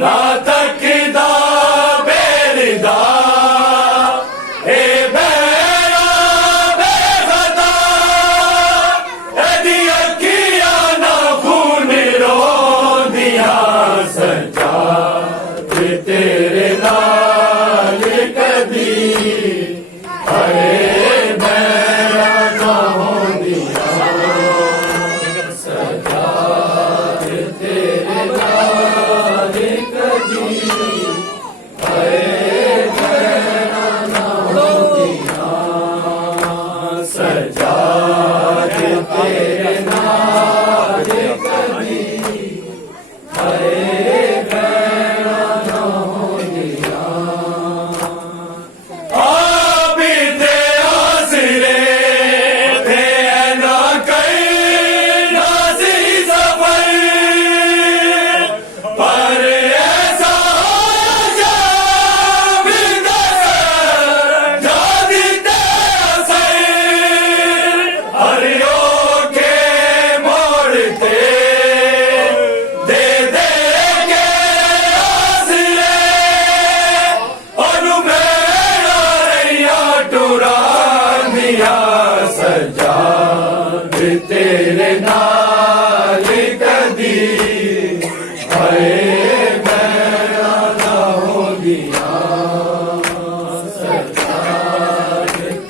ना थकदा बेरदा ए बैरा बेखता एदी अखियां ना खून रोंदियां सजा तेरे नाल कदी हरे बैरा ना होंदियां सजा तेरे नाल कदी हरे बैरा ना होंदियां सजा तेरे नाल कदी हरे बैरा ना होंदियां आबी ते आसरे थे ना कई ना सी सफर पर ऐसा जा बिंदा जादी ते असर हरियो के मोड़ते दे दे के आसरे और मेरा रैया टुरानिया सजा तेरे नाल कदी हरे बैरा ना होंदियां सजा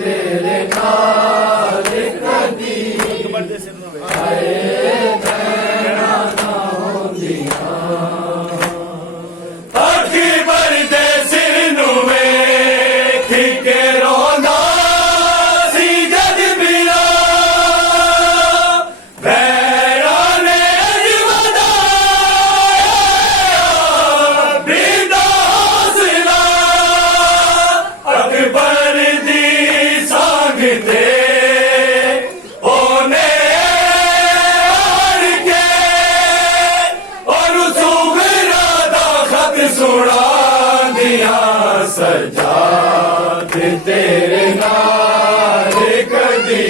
तेरे नाल कदी हरे बैरा ना होंदियां अखी भरदे सिर नूं वेख के रोंदा सी जद मेरा बैरा ने अजवदा बिंदा हौसला अकबर दी सांग ते ओने आड़ के और सुगरा दा खत सुना दिया सजा तेरे नाल कदी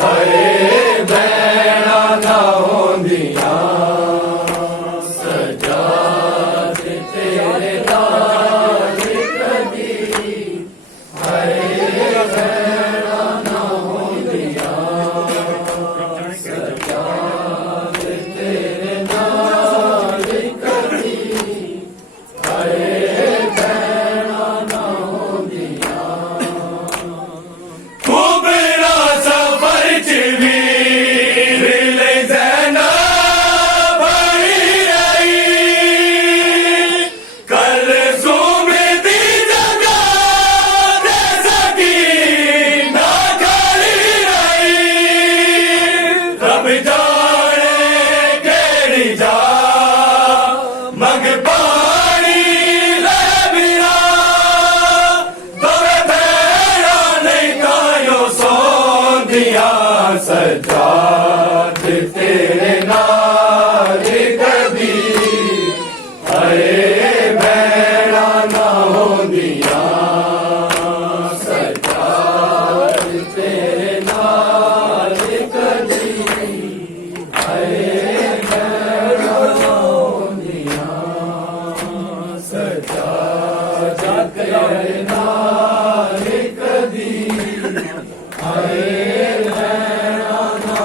हरे बैरा ना होंदियां सजा तेरे नाल कदी हरे बैरा ना होंदियां सजा तेरे नाल कदी हरे बैरा ना होंदियां कुबरा सफर च वीर ले ज़ैनब बड़ी आई कल ज़ूम दी जगह दे सकी ना खड़ी आई रब जाने केड़ी जा मंग पानी ले बिना दोवे भेड़ा नहीं कायो सौंदियां सजा तेरे नाल कदी हरे बैरा ना होंदियां सजा तेरे नाल कदी हरे बैरा ना होंदियां सजा तेरे नाल कदी हरे बैरा ना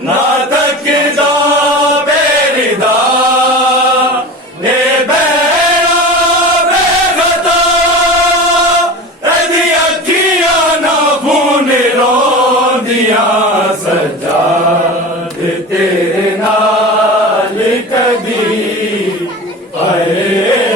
ਨਾ ਤੱਕਦਾ ਬੇਰਿਦਾ ਇਹ ਬੈਣਾ ਬੇਖਤਾ ਇਹਦੀ ਅੱਖੀਆਂ ਨਾ ਖੂਨ ਰੋਂਦੀਆਂ ਸਜਾਦ ਤੇਰੇ ਨਾਲ ਕਦੀ ਆਏ